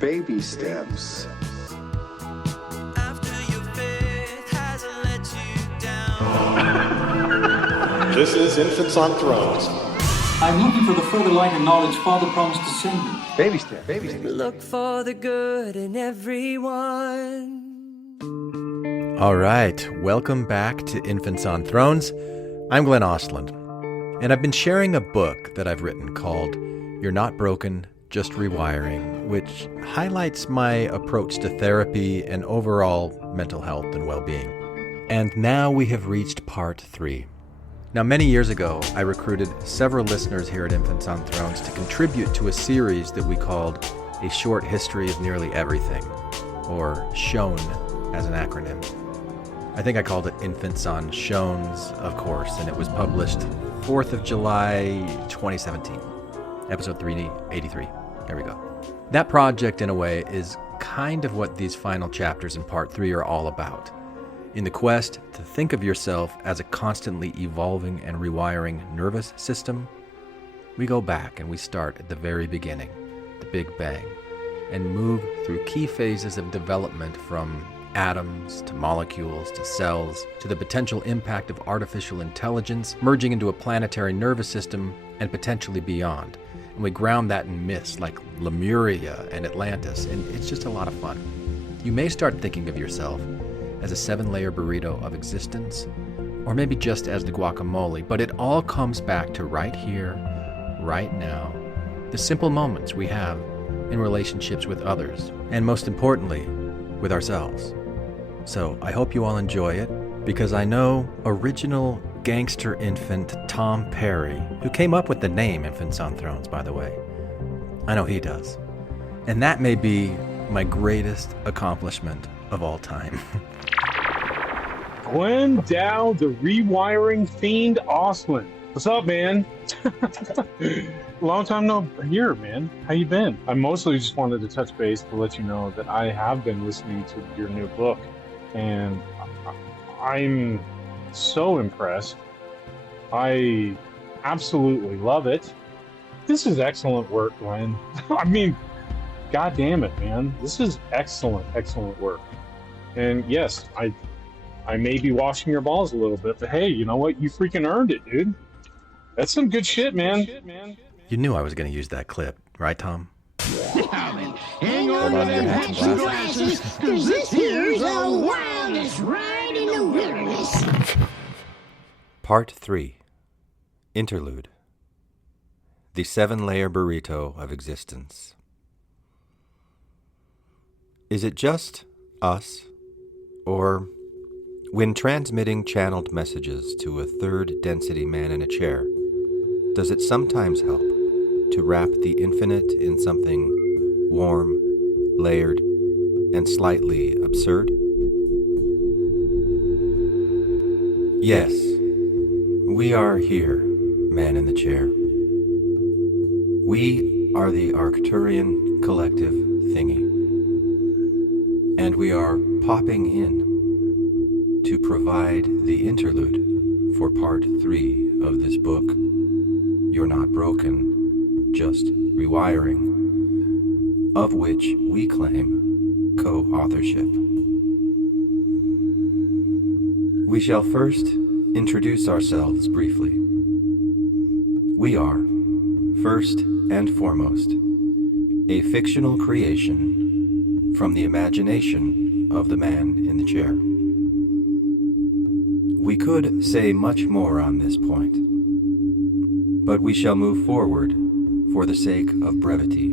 Baby steps. After your faith hasn't let you down. This is Infants on Thrones. I'm looking for the further light and knowledge Father promised to send me. Baby steps. Baby steps. Look for the good in everyone. All right, welcome back to Infants on Thrones. I'm Glenn Ostland, and I've been sharing a book that I've written called You're Not Broken, Just Rewiring, which highlights my approach to therapy and overall mental health and well-being. And now we have reached part 3. Now, many years ago, I recruited several listeners here at Infants on Thrones to contribute to a series that we called A Short History of Nearly Everything, or SHOWN as an acronym. I think I called it Infants on Showns, of course, and it was published 4th of July, 2017, episode 383. There we go. That project, in a way, is kind of what these final chapters in part 3 are all about. In the quest to think of yourself as a constantly evolving and rewiring nervous system, we go back and we start at the very beginning, the Big Bang, and move through key phases of development from atoms to molecules to cells to the potential impact of artificial intelligence merging into a planetary nervous system and potentially beyond. And we ground that in myths like Lemuria and Atlantis, and it's just a lot of fun. You may start thinking of yourself as a 7-layer burrito of existence, or maybe just as the guacamole, but it all comes back to right here, right now, the simple moments we have in relationships with others, and most importantly, with ourselves. So I hope you all enjoy it, because I know original gangster infant Tom Perry, who came up with the name Infants on Thrones, by the way, I know he does. And that may be my greatest accomplishment of all time. Glenn Dow, the rewiring fiend Ostland. What's up, man? Long time no hear, man. How you been? I mostly just wanted to touch base to let you know that I have been listening to your new book, and I'm so impressed. I absolutely love it. This is excellent work, Glenn. I mean, God damn it, man. This is excellent, excellent work. And yes, I may be washing your balls a little bit, but hey, you know what? You freaking earned it, dude. That's some good shit, man. You knew I was going to use that clip, right, Tom? Hang on to them hats and glasses, cause this here's the wildest ride in the wilderness. Part 3. Interlude. The 7-layer burrito of existence. Is it just us, or when transmitting channeled messages to a third density man in a chair, does it sometimes help to wrap the infinite in something warm, layered, and slightly absurd? Yes, we are here, man in the chair. We are the Arcturian collective thingy. And we are popping in to provide the interlude for part 3 of this book, You're Not Broken, Just Rewiring, of which we claim co-authorship. We shall first introduce ourselves briefly. We are, first and foremost, a fictional creation from the imagination of the man in the chair. We could say much more on this point, but we shall move forward for the sake of brevity,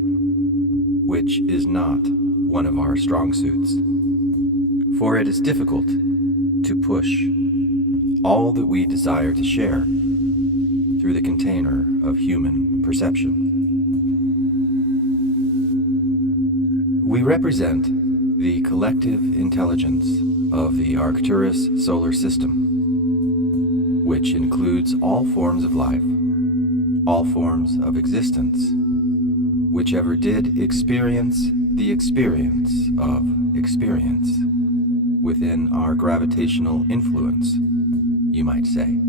which is not one of our strong suits, for it is difficult to push all that we desire to share through the container of human perception. We represent the collective intelligence of the Arcturus solar system, which includes all forms of life, all forms of existence, whichever did experience the experience of experience within our gravitational influence, you might say.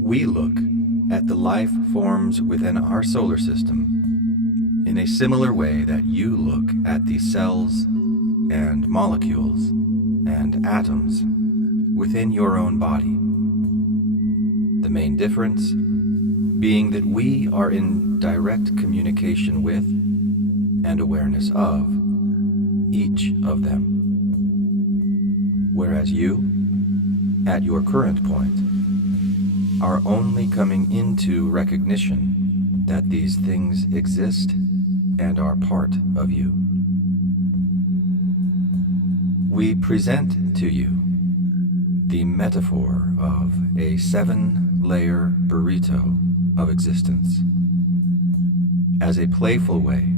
We look at the life forms within our solar system in a similar way that you look at the cells and molecules and atoms within your own body. The main difference being that we are in direct communication with and awareness of each of them. Whereas you, at your current point, are only coming into recognition that these things exist and are part of you. We present to you the metaphor of a 7-layer burrito of existence as a playful way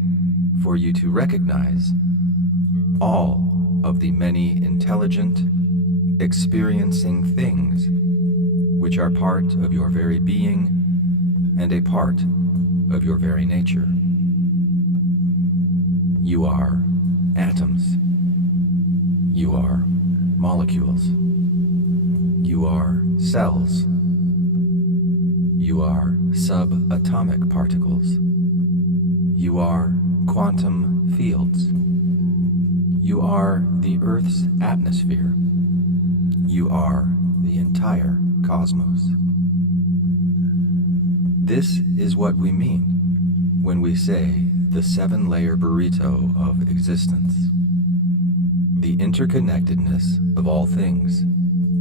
for you to recognize all of the many intelligent, experiencing things which are part of your very being and a part of your very nature. You are atoms. You are molecules. You are cells. You are subatomic particles. You are quantum fields. You are the Earth's atmosphere. You are the entire cosmos. This is what we mean when we say the 7-layer burrito of existence. The interconnectedness of all things,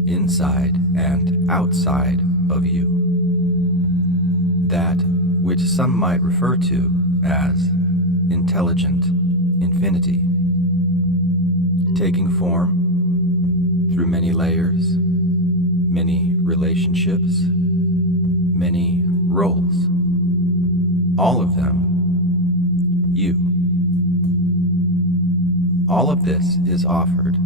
inside and outside of you. That which some might refer to as intelligent infinity, taking form through many layers, many relationships, many roles. All of them, you. All of this is offered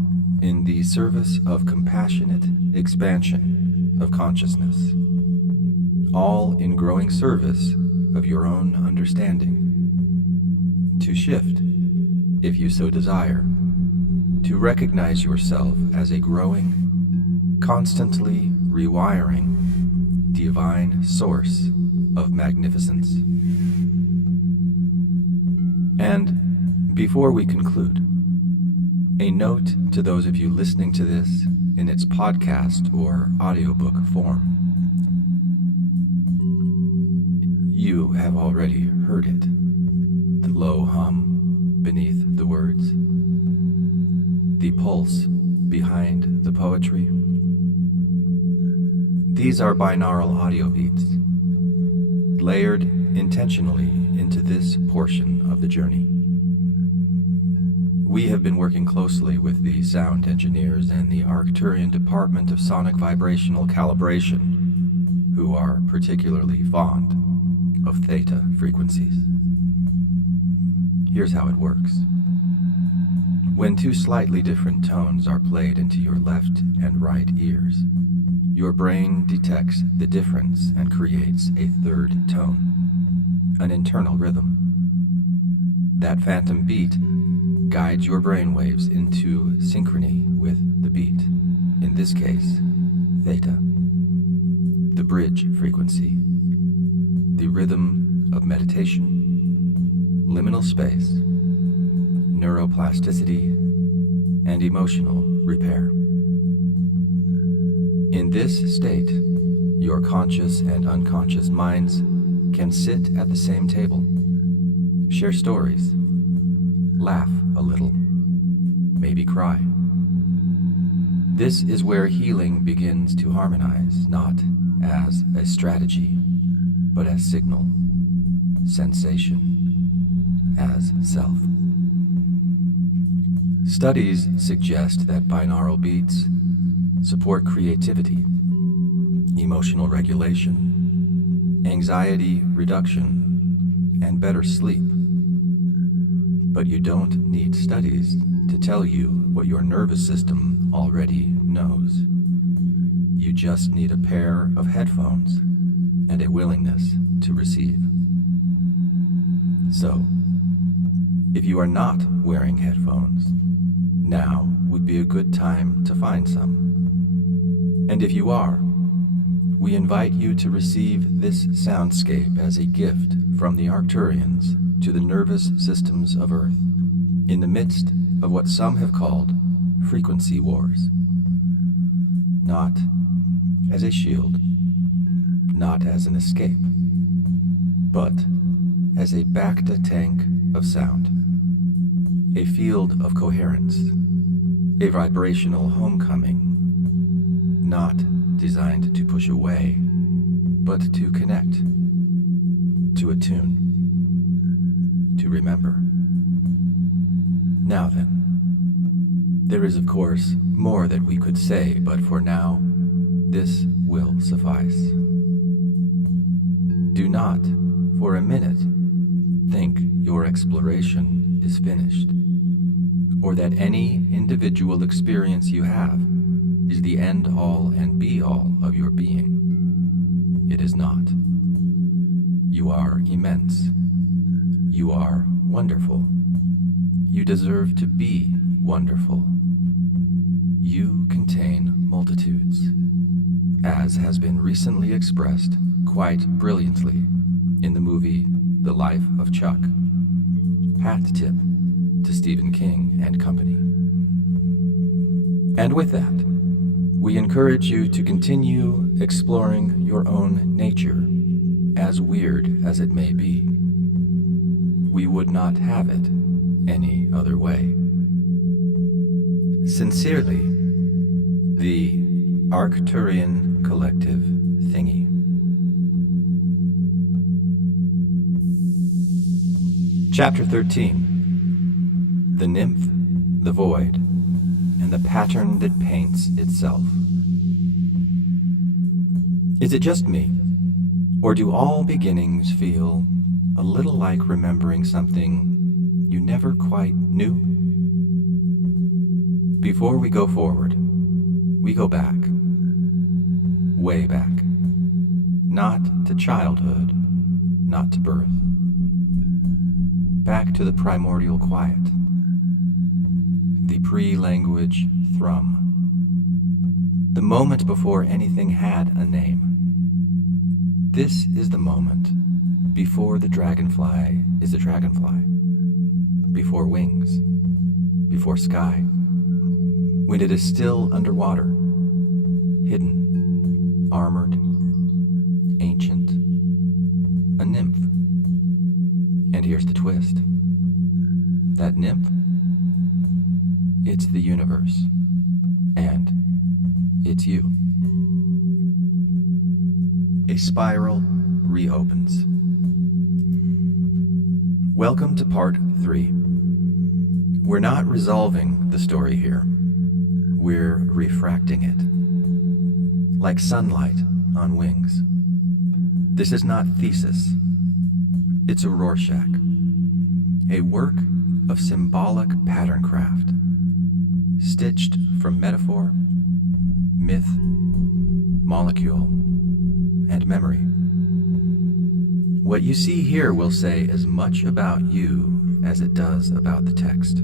in the service of compassionate expansion of consciousness, all in growing service of your own understanding, to shift, if you so desire, to recognize yourself as a growing, constantly rewiring, divine source of magnificence. And before we conclude, a note to those of you listening to this in its podcast or audiobook form. You have already heard it, the low hum beneath the words, the pulse behind the poetry. These are binaural audio beats, layered intentionally into this portion of the journey. We have been working closely with the sound engineers and the Arcturian Department of Sonic Vibrational Calibration, who are particularly fond of theta frequencies. Here's how it works. When two slightly different tones are played into your left and right ears, your brain detects the difference and creates a third tone, an internal rhythm. That phantom beat guides your brainwaves into synchrony with the beat, in this case, theta, the bridge frequency, the rhythm of meditation, liminal space, neuroplasticity, and emotional repair. In this state, your conscious and unconscious minds can sit at the same table, share stories, laugh a little, maybe cry. This is where healing begins to harmonize, not as a strategy, but as signal, sensation, as self. Studies suggest that binaural beats support creativity, emotional regulation, anxiety reduction, and better sleep. But you don't need studies to tell you what your nervous system already knows. You just need a pair of headphones and a willingness to receive. So, if you are not wearing headphones, now would be a good time to find some. And if you are, we invite you to receive this soundscape as a gift from the Arcturians to the nervous systems of Earth, in the midst of what some have called frequency wars. Not as a shield, not as an escape, but as a Bacta tank of sound, a field of coherence, a vibrational homecoming, not designed to push away, but to connect, to attune, to remember. Now then, there is of course more that we could say, but for now, this will suffice. Do not, for a minute, think your exploration is finished, or that any individual experience you have is the end-all and be-all of your being. It is not. You are immense. You are wonderful. You deserve to be wonderful. You contain multitudes, as has been recently expressed quite brilliantly in the movie The Life of Chuck. Hat tip to Stephen King and company. And with that, we encourage you to continue exploring your own nature, as weird as it may be. We would not have it any other way. Sincerely, the Arcturian Collective Thingy. Chapter 13. The Nymph, the Void, and the pattern that paints itself. Is it just me, or do all beginnings feel a little like remembering something you never quite knew? Before we go forward, we go back, way back, not to childhood, not to birth, back to the primordial quiet, the pre-language thrum, the moment before anything had a name. This is the moment before the dragonfly is a dragonfly, before wings, before sky, when it is still underwater, hidden, armored, ancient, a nymph. And here's the twist. That nymph, it's the universe, and it's you. A spiral reopens. Welcome to part 3. We're not resolving the story here. We're refracting it, like sunlight on wings. This is not thesis. It's a Rorschach, a work of symbolic pattern craft, stitched from metaphor, myth, molecule, and memory. What you see here will say as much about you as it does about the text.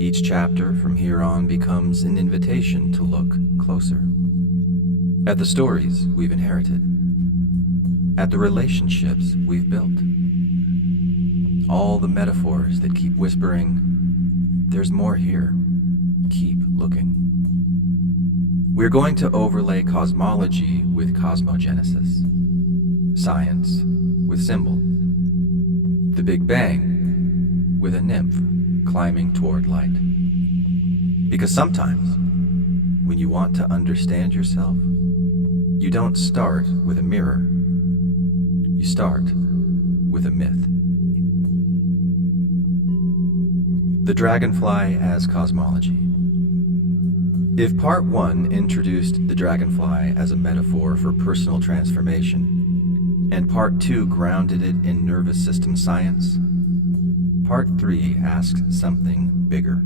Each chapter from here on becomes an invitation to look closer at the stories we've inherited, at the relationships we've built, all the metaphors that keep whispering, there's more here, keep looking. We're going to overlay cosmology with cosmogenesis, science with symbol, the Big Bang with a nymph climbing toward light. Because sometimes, when you want to understand yourself, you don't start with a mirror. You start with a myth. The dragonfly as cosmology. If part 1 introduced the dragonfly as a metaphor for personal transformation, and part 2 grounded it in nervous system science, part 3 asks something bigger.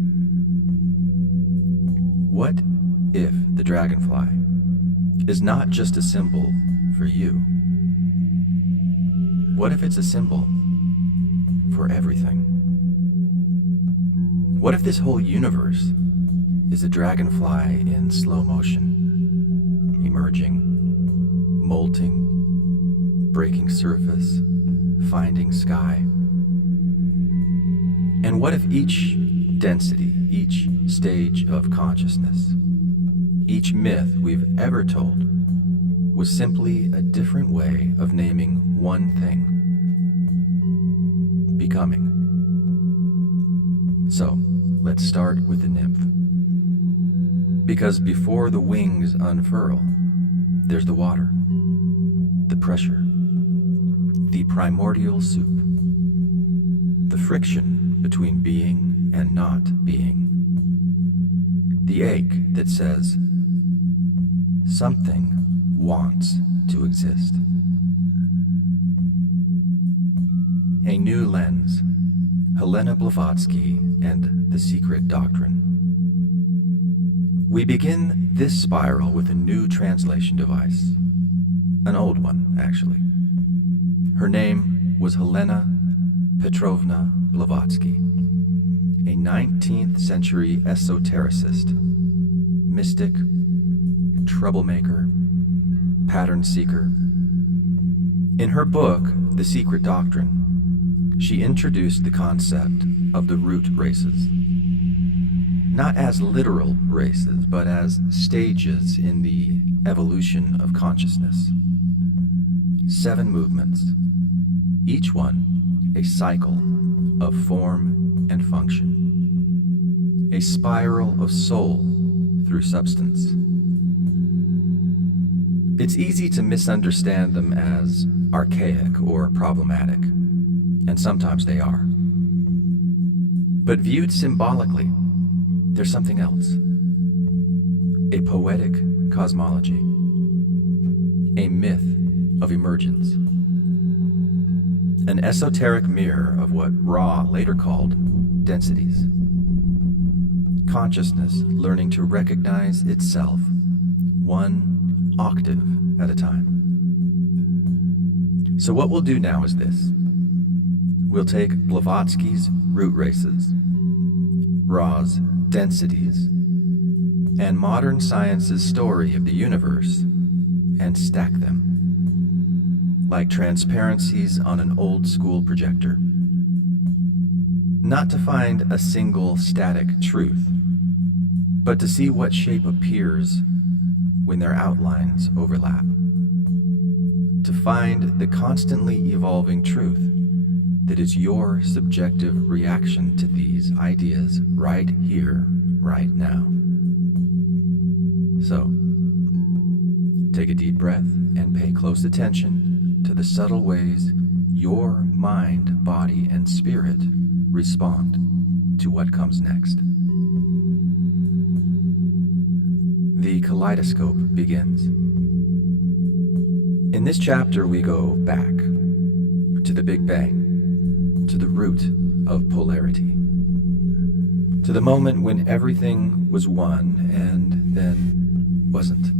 What if the dragonfly is not just a symbol for you? What if it's a symbol for everything? What if this whole universe is a dragonfly in slow motion, emerging, molting, breaking surface, finding sky. And what if each density, each stage of consciousness, each myth we've ever told was simply a different way of naming one thing: becoming. So, let's start with the nymph. Because before the wings unfurl, there's the water, the pressure, the primordial soup, the friction between being and not being, the ache that says, something wants to exist. A new lens, Helena Blavatsky and the Secret Doctrine. We begin this spiral with a new translation device, an old one, actually. Her name was Helena Petrovna Blavatsky, a 19th century esotericist, mystic, troublemaker, pattern seeker. In her book, The Secret Doctrine, she introduced the concept of the root races, not as literal races, but as stages in the evolution of consciousness. 7 movements, each one a cycle of form and function, a spiral of soul through substance. It's easy to misunderstand them as archaic or problematic, and sometimes they are. But viewed symbolically, there's something else. A poetic cosmology, a myth of emergence, an esoteric mirror of what Ra later called densities. Consciousness learning to recognize itself, one octave at a time. So what we'll do now is this. We'll take Blavatsky's root races, Ra's densities, and modern science's story of the universe and stack them like transparencies on an old school projector. Not to find a single static truth, but to see what shape appears when their outlines overlap. To find the constantly evolving truth that is your subjective reaction to these ideas right here, right now. So, take a deep breath and pay close attention to the subtle ways your mind, body, and spirit respond to what comes next. The kaleidoscope begins. In this chapter, we go back to the Big Bang, to the root of polarity, to the moment when everything was one and then wasn't,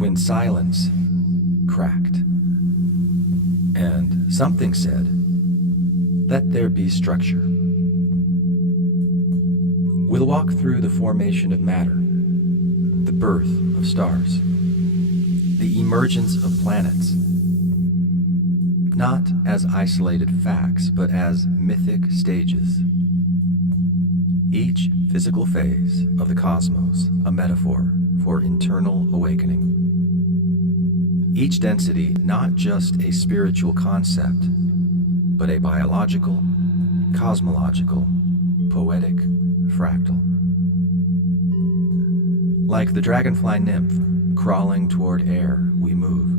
when silence cracked, and something said, "Let there be structure." We'll walk through the formation of matter, the birth of stars, the emergence of planets, not as isolated facts, but as mythic stages. Each physical phase of the cosmos a metaphor for internal awakening. Each density not just a spiritual concept, but a biological, cosmological, poetic fractal. Like the dragonfly nymph crawling toward air, we move.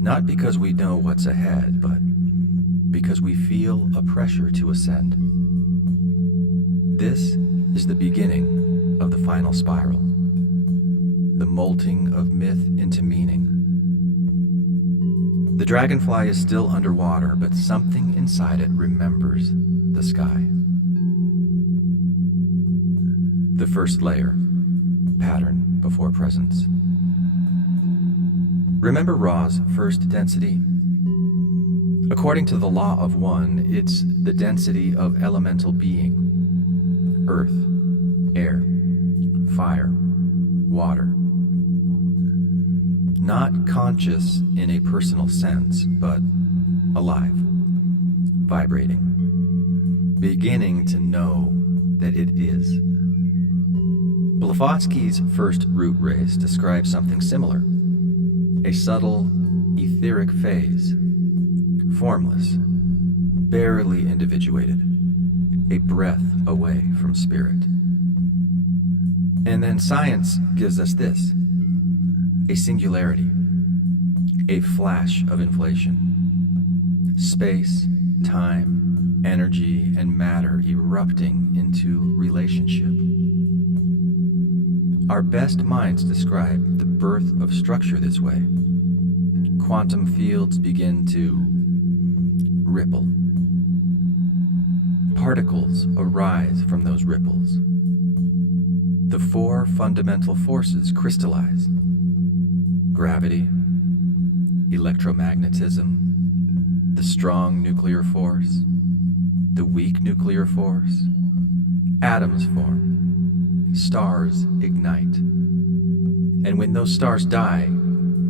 Not because we know what's ahead, but because we feel a pressure to ascend. This is the beginning of the final spiral, the molting of myth into meaning. The dragonfly is still underwater, but something inside it remembers the sky. The first layer, pattern before presence. Remember Ra's first density? According to the law of one, it's the density of elemental being. Earth, air, fire, water, Not conscious in a personal sense, but alive, vibrating, beginning to know that it is. Blavatsky's first root race describes something similar, a subtle, etheric phase, formless, barely individuated, a breath away from spirit. And then science gives us this, a singularity, a flash of inflation, space, time, energy, and matter erupting into relationship. Our best minds describe the birth of structure this way. Quantum fields begin to ripple. Particles arise from those ripples. The four fundamental forces crystallize: gravity, electromagnetism, the strong nuclear force, the weak nuclear force. Atoms form, stars ignite. And when those stars die,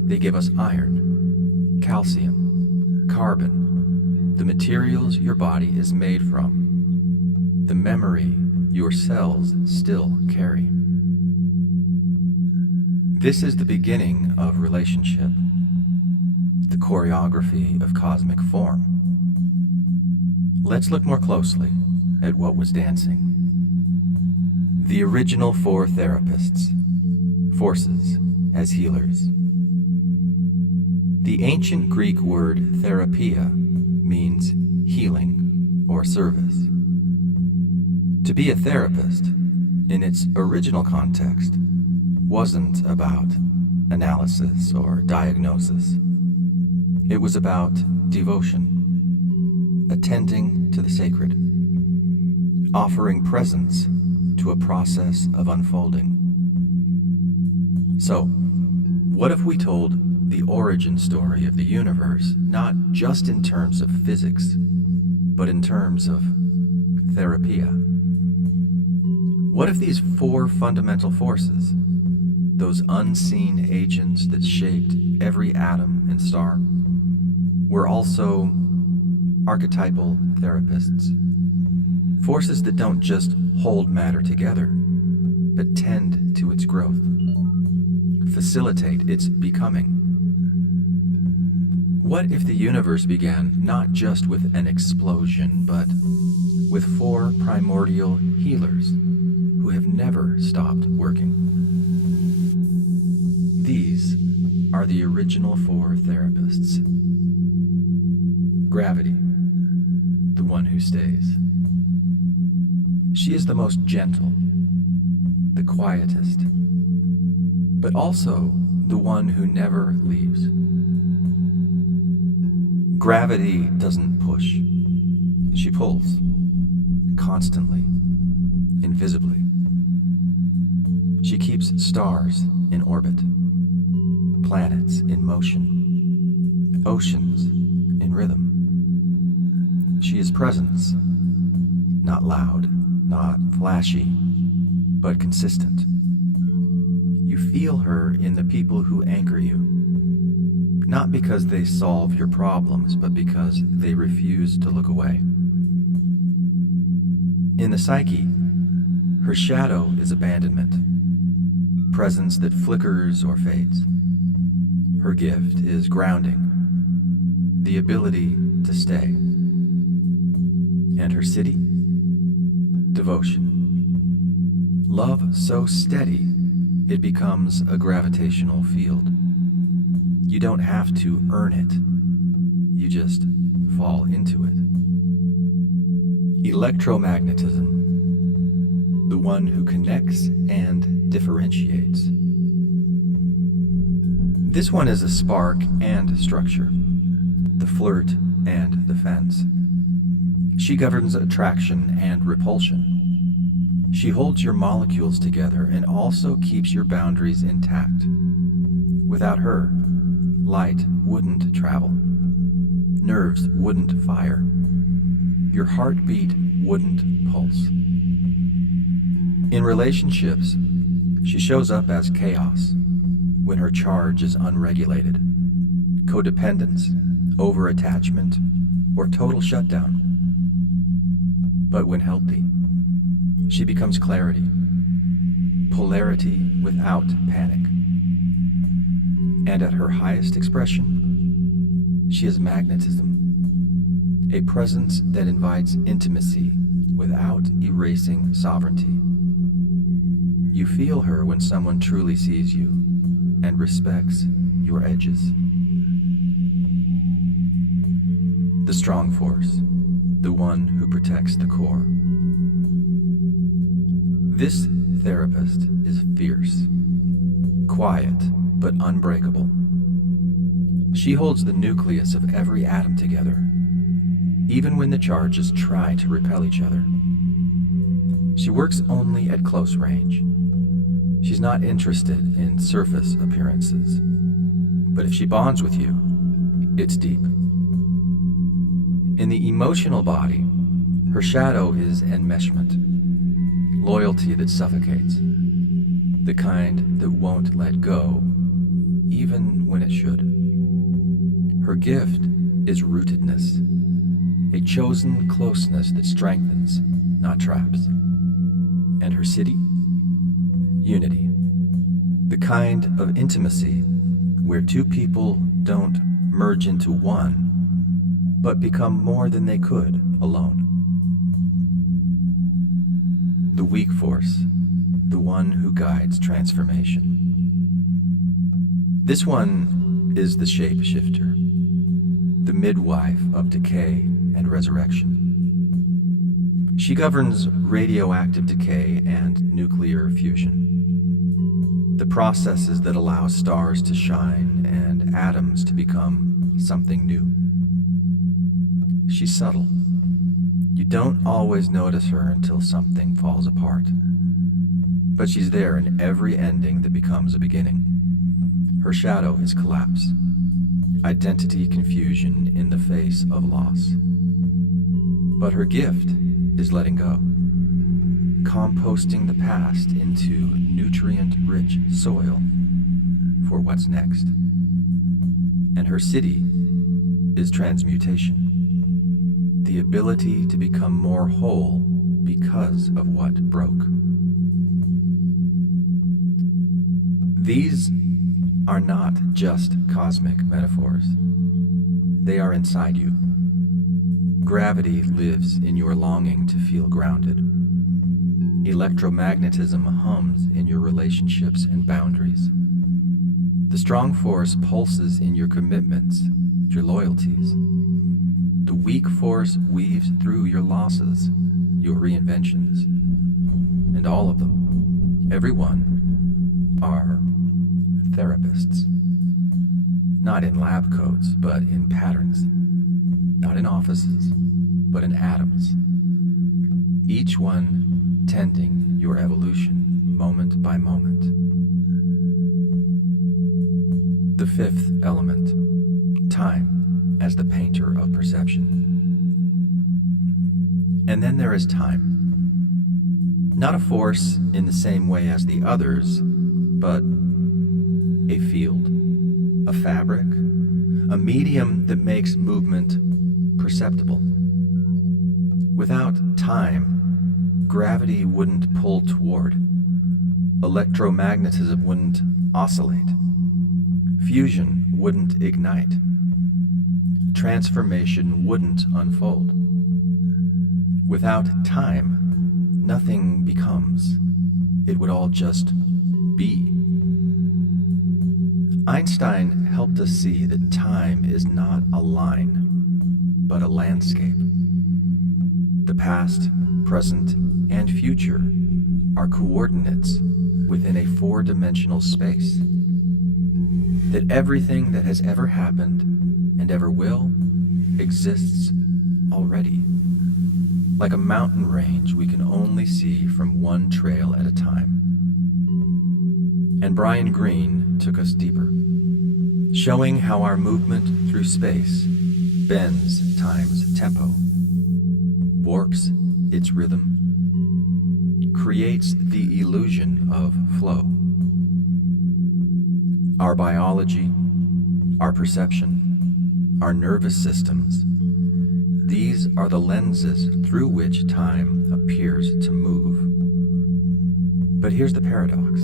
they give us iron, calcium, carbon, the materials your body is made from, the memory your cells still carry. This is the beginning of relationship, the choreography of cosmic form. Let's look more closely at what was dancing. The original four therapists, forces as healers. The ancient Greek word therapia means healing or service. To be a therapist, in its original context, wasn't about analysis or diagnosis. It was about devotion, attending to the sacred, offering presence to a process of unfolding. So, what if we told the origin story of the universe not just in terms of physics, but in terms of therapia? What if these four fundamental forces, those unseen agents that shaped every atom and star, were also archetypal therapists? Forces that don't just hold matter together, but tend to its growth, facilitate its becoming. What if the universe began not just with an explosion, but with four primordial healers who have never stopped working? These are the original four therapists. Gravity, the one who stays. She is the most gentle, the quietest, but also the one who never leaves. Gravity doesn't push. She pulls, constantly, invisibly. She keeps stars in orbit, planets in motion, oceans in rhythm. She is presence, not loud, not flashy, but consistent. You feel her in the people who anchor you, not because they solve your problems, but because they refuse to look away. In the psyche, her shadow is abandonment, presence that flickers or fades. Her gift is grounding, the ability to stay. And her city? Devotion. Love so steady, it becomes a gravitational field. You don't have to earn it. You just fall into it. Electromagnetism. The one who connects and differentiates. This one is a spark and structure, the flirt and the fence. She governs attraction and repulsion. She holds your molecules together and also keeps your boundaries intact. Without her, light wouldn't travel. Nerves wouldn't fire. Your heartbeat wouldn't pulse. In relationships, she shows up as chaos, when her charge is unregulated, codependence, over-attachment, or total shutdown. But when healthy, she becomes clarity, polarity without panic. And at her highest expression, she is magnetism, a presence that invites intimacy without erasing sovereignty. You feel her when someone truly sees you and respects your edges. The strong force, the one who protects the core. This therapist is fierce, quiet, but unbreakable. She holds the nucleus of every atom together, even when the charges try to repel each other. She works only at close range. She's not interested in surface appearances, but if she bonds with you, it's deep. In the emotional body, her shadow is enmeshment, loyalty that suffocates, the kind that won't let go, even when it should. Her gift is rootedness, a chosen closeness that strengthens, not traps. And her city? Unity, the kind of intimacy where two people don't merge into one, but become more than they could alone. The weak force, the one who guides transformation. This one is the shapeshifter, the midwife of decay and resurrection. She governs radioactive decay and nuclear fusion, the processes that allow stars to shine and atoms to become something new. She's subtle. You don't always notice her until something falls apart. But she's there in every ending that becomes a beginning. Her shadow is collapse, identity confusion in the face of loss. But her gift is letting go, composting the past into nutrient-rich soil for what's next. And her city is transmutation, the ability to become more whole because of what broke. These are not just cosmic metaphors. They are inside you. Gravity lives in your longing to feel grounded. Electromagnetism hums in your relationships and boundaries. The strong force pulses in your commitments, your loyalties. The weak force weaves through your losses, your reinventions. And all of them, everyone, are therapists. Not in lab coats, but in patterns. Not in offices, but in atoms. Each one tending your evolution moment by moment. The fifth element, time as the painter of perception. And then there is time. Not a force in the same way as the others, but a field, a fabric, a medium that makes movement perceptible. Without time, gravity wouldn't pull toward. Electromagnetism wouldn't oscillate. Fusion wouldn't ignite. Transformation wouldn't unfold. Without time, nothing becomes. It would all just be. Einstein helped us see that time is not a line, but a landscape. The past, present, and future are coordinates within a four-dimensional space. That everything that has ever happened and ever will exists already. Like a mountain range we can only see from one trail at a time. And Brian Greene took us deeper, showing how our movement through space bends time's tempo, warps its rhythm, creates the illusion of flow. Our biology, our perception, our nervous systems, these are the lenses through which time appears to move. But here's the paradox.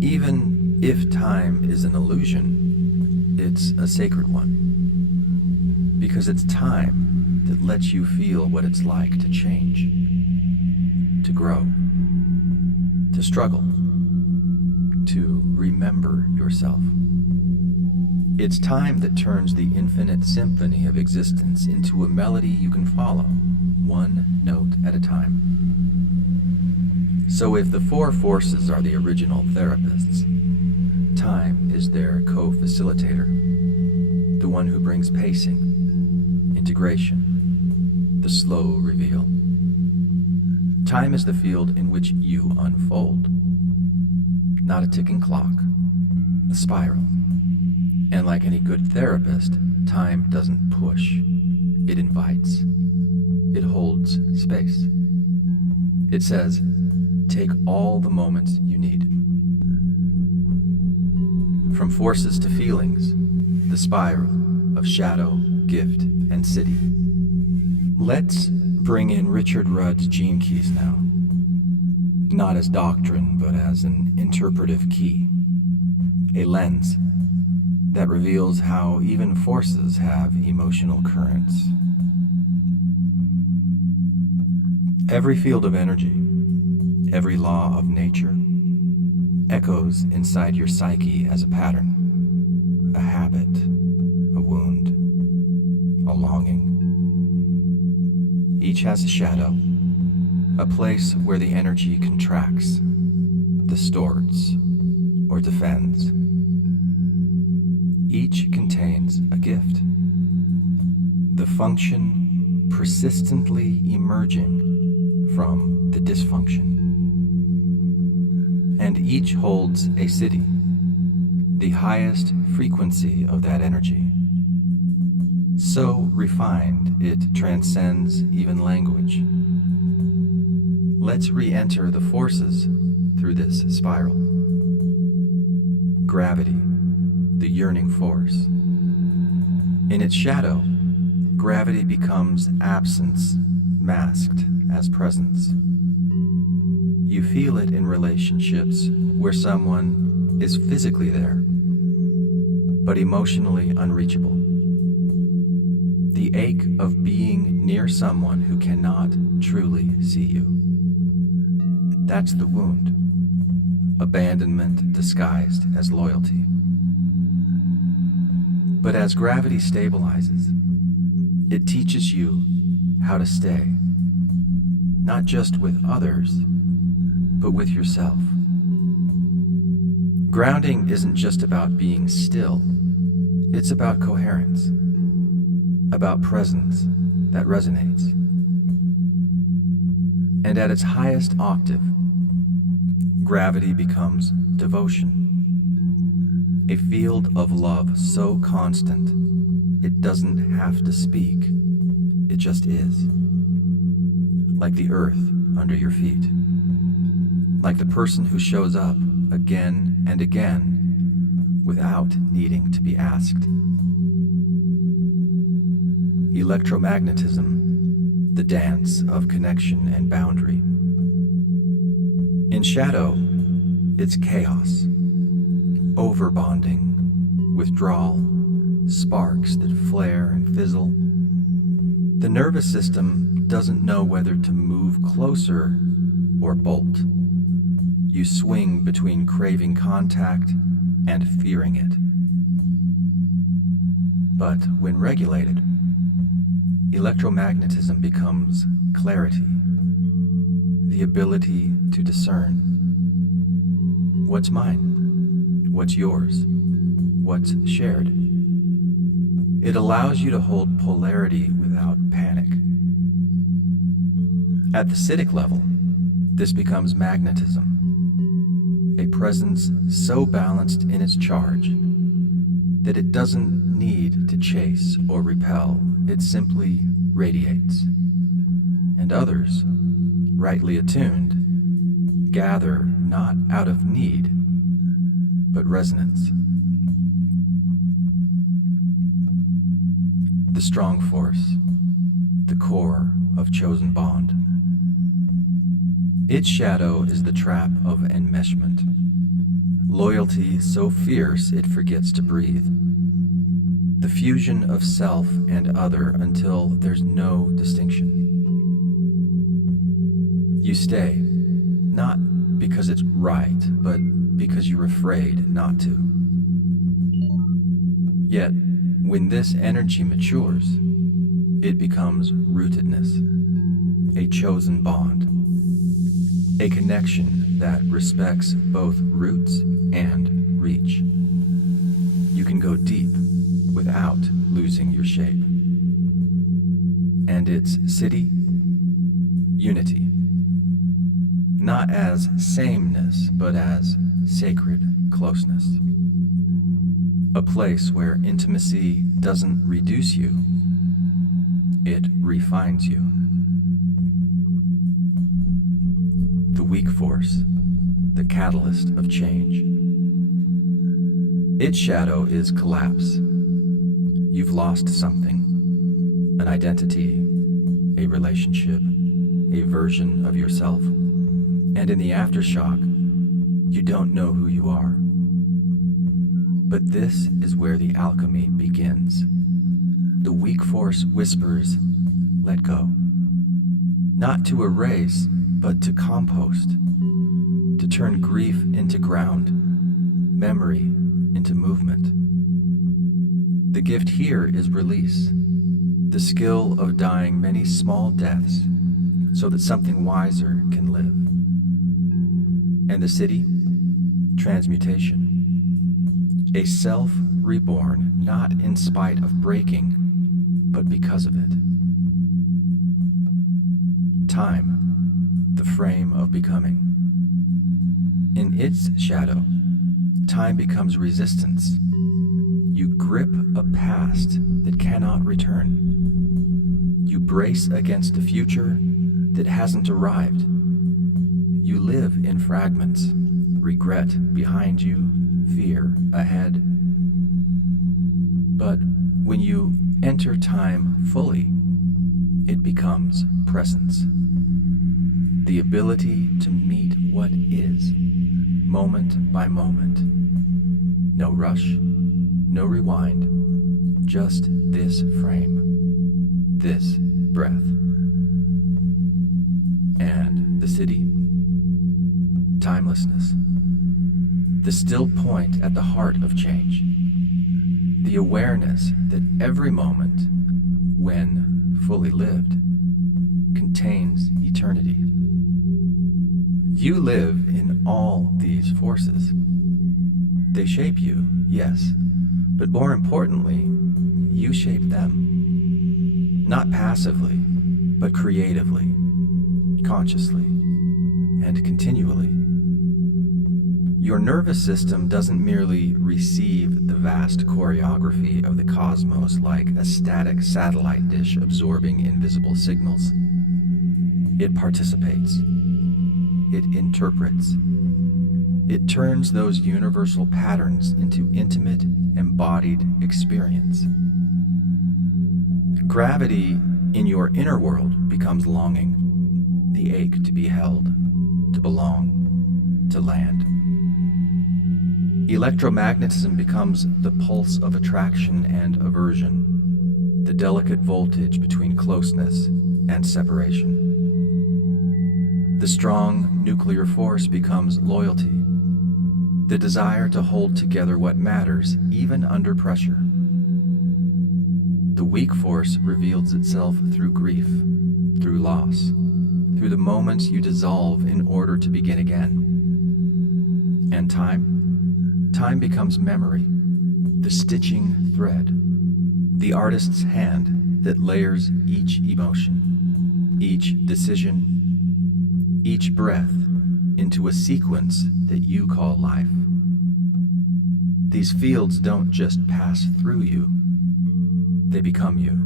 Even if time is an illusion, it's a sacred one. Because it's time that lets you feel what it's like to change, to grow, to struggle, to remember yourself. It's time that turns the infinite symphony of existence into a melody you can follow, one note at a time. So if the four forces are the original therapists, time is their co-facilitator, the one who brings pacing, integration, the slow reveal. Time is the field in which you unfold, not a ticking clock, a spiral. And like any good therapist, time doesn't push, it invites. It holds space. It says, take all the moments you need. From forces to feelings, the spiral of shadow, gift, and city. Let's bring in Richard Rudd's gene keys now. Not as doctrine, but as an interpretive key. A lens that reveals how even forces have emotional currents. Every field of energy, every law of nature, echoes inside your psyche as a pattern, a habit, a wound, a longing. Each has a shadow, a place where the energy contracts, distorts, or defends. Each contains a gift. The function persistently emerging from the dysfunction. And each holds a city, the highest frequency of that energy. So refined it transcends even language. Let's re-enter the forces through this spiral. Gravity, the yearning force. In its shadow, gravity becomes absence masked as presence. You feel it in relationships where someone is physically there, but emotionally unreachable. The ache of being near someone who cannot truly see you. That's the wound. Abandonment disguised as loyalty. But as gravity stabilizes, it teaches you how to stay, not just with others, but with yourself. Grounding isn't just about being still, it's about coherence, about presence that resonates. And at its highest octave, gravity becomes devotion. A field of love so constant, it doesn't have to speak. It just is. Like the earth under your feet. Like the person who shows up again and again without needing to be asked. Electromagnetism, the dance of connection and boundary. In shadow, it's chaos. Overbonding, withdrawal, sparks that flare and fizzle. The nervous system doesn't know whether to move closer or bolt. You swing between craving contact and fearing it. But when regulated, electromagnetism becomes clarity, the ability to discern. What's mine? What's yours? What's shared? It allows you to hold polarity without panic. At the citic level, this becomes magnetism, a presence so balanced in its charge that it doesn't need to chase or repel, it simply radiates. And others, rightly attuned, gather not out of need, but resonance. The strong force, the core of chosen bond. Its shadow is the trap of enmeshment. Loyalty so fierce it forgets to breathe. The fusion of self and other until there's no distinction. You stay, not because it's right, but because you're afraid not to. Yet, when this energy matures, it becomes rootedness, a chosen bond, a connection that respects both roots and reach. You can go deep without losing your shape. And its city, unity. Not as sameness, but as sacred closeness. A place where intimacy doesn't reduce you, it refines you. The weak force, the catalyst of change. Its shadow is collapse. You've lost something, an identity, a relationship, a version of yourself, and in the aftershock, you don't know who you are. But this is where the alchemy begins. The weak force whispers, let go. Not to erase, but to compost. To turn grief into ground, memory into movement. The gift here is release. The skill of dying many small deaths so that something wiser can live. And the city, transmutation. A self reborn, not in spite of breaking, but because of it. Time, the frame of becoming. In its shadow, time becomes resistance. You grip a past that cannot return. You brace against a future that hasn't arrived. You live in fragments, regret behind you, fear ahead. But when you enter time fully, it becomes presence. The ability to meet what is, moment by moment. No rush, no rewind, just this frame, this breath. And the city, timelessness. The still point at the heart of change. The awareness that every moment, when fully lived, contains eternity. You live in all these forces. They shape you, yes, but more importantly, you shape them. Not passively, but creatively, consciously, and continually. Your nervous system doesn't merely receive the vast choreography of the cosmos like a static satellite dish absorbing invisible signals. It participates. It interprets. It turns those universal patterns into intimate, embodied experience. Gravity in your inner world becomes longing, the ache to be held, to belong, to land. Electromagnetism becomes the pulse of attraction and aversion, the delicate voltage between closeness and separation. The strong nuclear force becomes loyalty, the desire to hold together what matters even under pressure. The weak force reveals itself through grief, through loss, through the moments you dissolve in order to begin again. And time becomes memory, the stitching thread, the artist's hand that layers each emotion, each decision, each breath into a sequence that you call life. These fields don't just pass through you, they become you.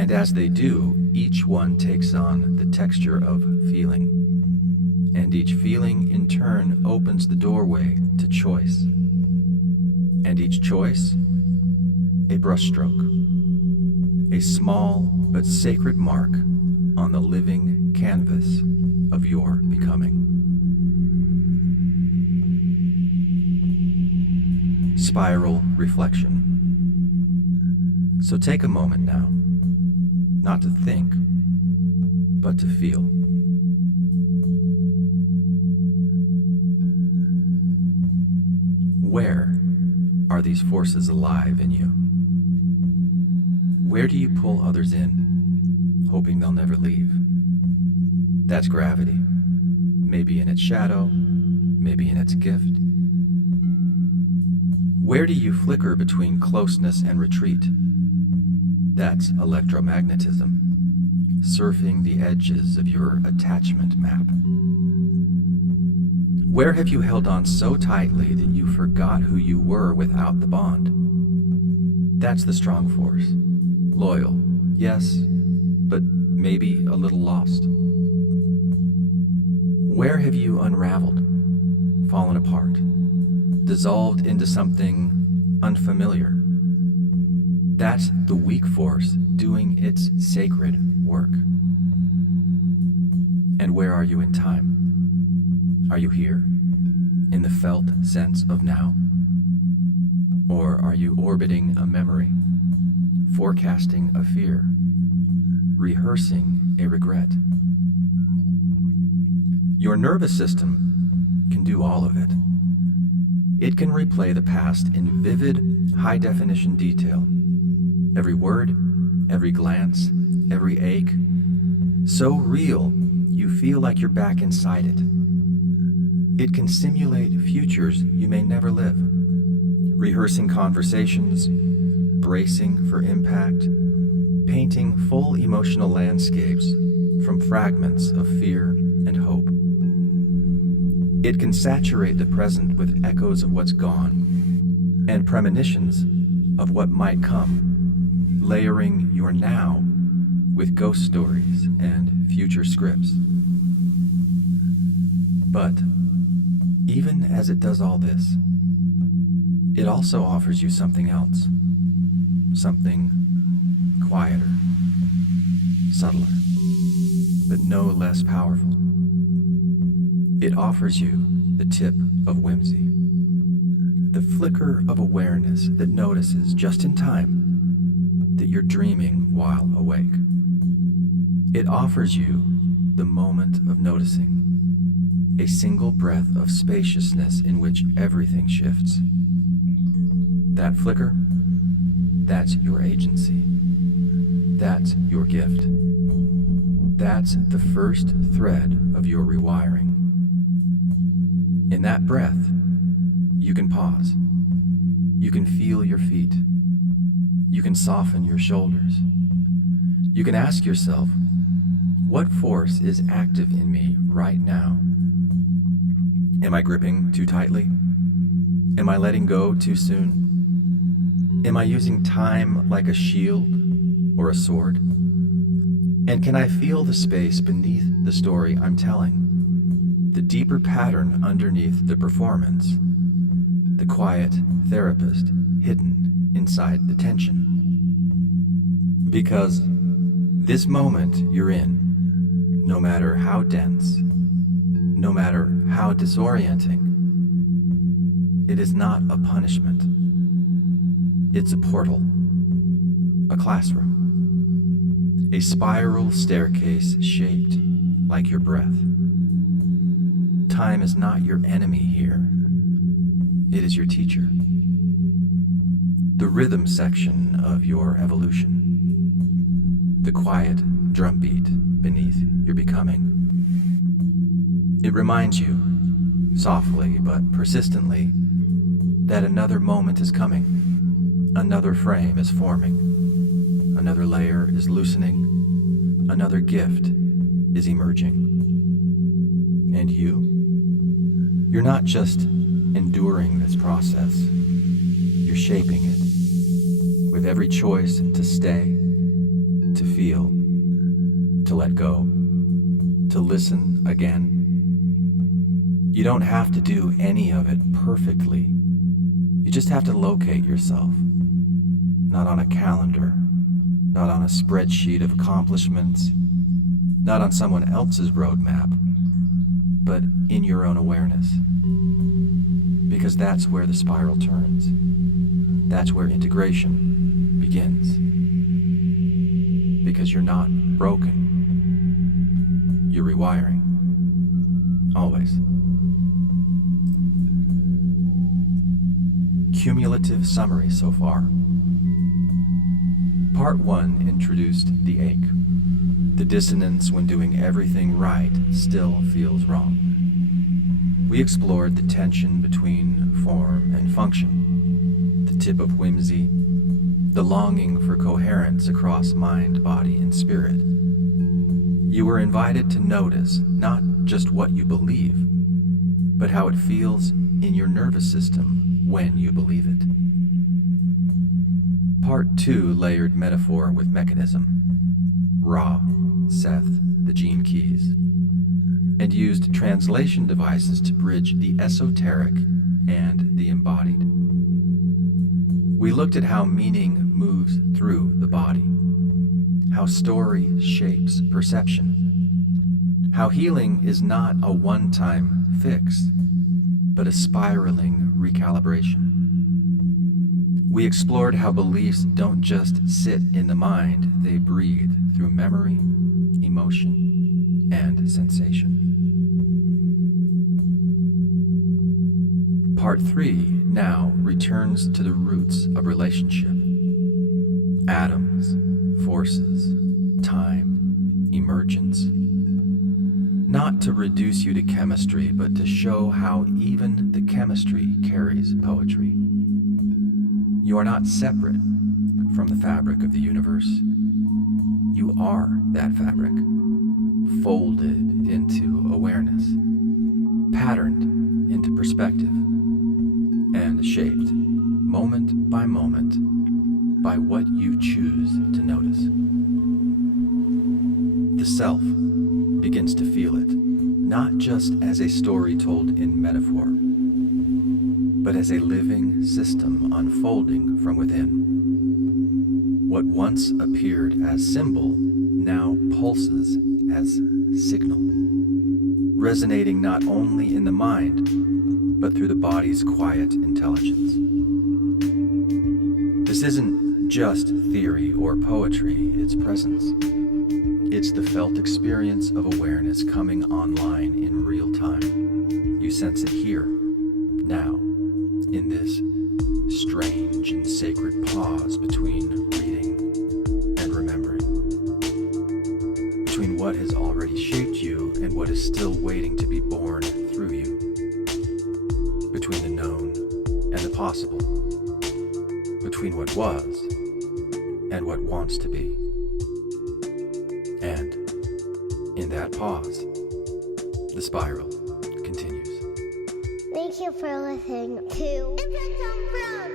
And as they do, each one takes on the texture of feeling. And each feeling in turn opens the doorway to choice, and each choice a brushstroke, a small but sacred mark on the living canvas of your becoming. Spiral reflection. So take a moment now, not to think, but to feel. Where are these forces alive in you? Where do you pull others in, hoping they'll never leave? That's gravity, maybe in its shadow, maybe in its gift. Where do you flicker between closeness and retreat? That's electromagnetism, surfing the edges of your attachment map. Where have you held on so tightly that you forgot who you were without the bond? That's the strong force. Loyal, yes, but maybe a little lost. Where have you unraveled, fallen apart, dissolved into something unfamiliar? That's the weak force doing its sacred work. And where are you in time? Are you here, in the felt sense of now? Or are you orbiting a memory, forecasting a fear, rehearsing a regret? Your nervous system can do all of it. It can replay the past in vivid, high-definition detail. Every word, every glance, every ache, so real you feel like you're back inside it. It can simulate futures you may never live, rehearsing conversations, bracing for impact, painting full emotional landscapes from fragments of fear and hope. It can saturate the present with echoes of what's gone and premonitions of what might come, layering your now with ghost stories and future scripts. But even as it does all this, it also offers you something else, something quieter, subtler, but no less powerful. It offers you the tip of whimsy, the flicker of awareness that notices just in time that you're dreaming while awake. It offers you the moment of noticing, a single breath of spaciousness in which everything shifts. That flicker, that's your agency. That's your gift. That's the first thread of your rewiring. In that breath, you can pause. You can feel your feet. You can soften your shoulders. You can ask yourself, what force is active in me right now? Am I gripping too tightly? Am I letting go too soon? Am I using time like a shield or a sword? And can I feel the space beneath the story I'm telling? The deeper pattern underneath the performance, the quiet therapist hidden inside the tension. Because this moment you're in, no matter how dense, no matter how disorienting, it is not a punishment. It's a portal, a classroom, a spiral staircase shaped like your breath. Time is not your enemy here. It is your teacher. The rhythm section of your evolution. The quiet drumbeat beneath your becoming. It reminds you, softly but persistently, that another moment is coming. Another frame is forming. Another layer is loosening. Another gift is emerging. And you're not just enduring this process, you're shaping it with every choice to stay, to feel, to let go, to listen again. You don't have to do any of it perfectly. You just have to locate yourself. Not on a calendar, not on a spreadsheet of accomplishments, not on someone else's roadmap, but in your own awareness. Because that's where the spiral turns. That's where integration begins. Because you're not broken. You're rewiring. Always. Cumulative summary so far. Part 1 introduced the ache. The dissonance when doing everything right still feels wrong. We explored the tension between form and function, the tip of whimsy, the longing for coherence across mind, body, and spirit. You were invited to notice not just what you believe, but how it feels in your nervous system when you believe it. Part 2 layered metaphor with mechanism. Ra, Seth, the gene keys, and used translation devices to bridge the esoteric and the embodied. We looked at how meaning moves through the body, how story shapes perception, how healing is not a one-time fix, but a spiraling recalibration. We explored how beliefs don't just sit in the mind, they breathe through memory, emotion, and sensation. Part 3 now returns to the roots of relationship. Atoms, forces, time, emergence. Not to reduce you to chemistry, but to show how even the chemistry carries poetry. You are not separate from the fabric of the universe. You are that fabric, folded into awareness, patterned into perspective, and shaped moment by what you choose to notice. The self begins to feel it, not just as a story told in metaphor, but as a living system unfolding from within. What once appeared as symbol now pulses as signal, resonating not only in the mind, but through the body's quiet intelligence. This isn't just theory or poetry, it's presence. It's the felt experience of awareness coming online in real time. You sense it here, now, in this strange and sacred pause between reading and remembering, between what has already shaped you and what is still waiting to be born through you, between the known and the possible, between what was and what wants to be. And in that pause, the spiral continues. Thank you for listening to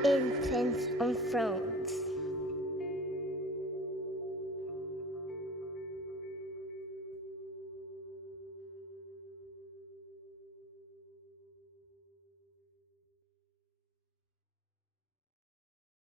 Infants on Thrones.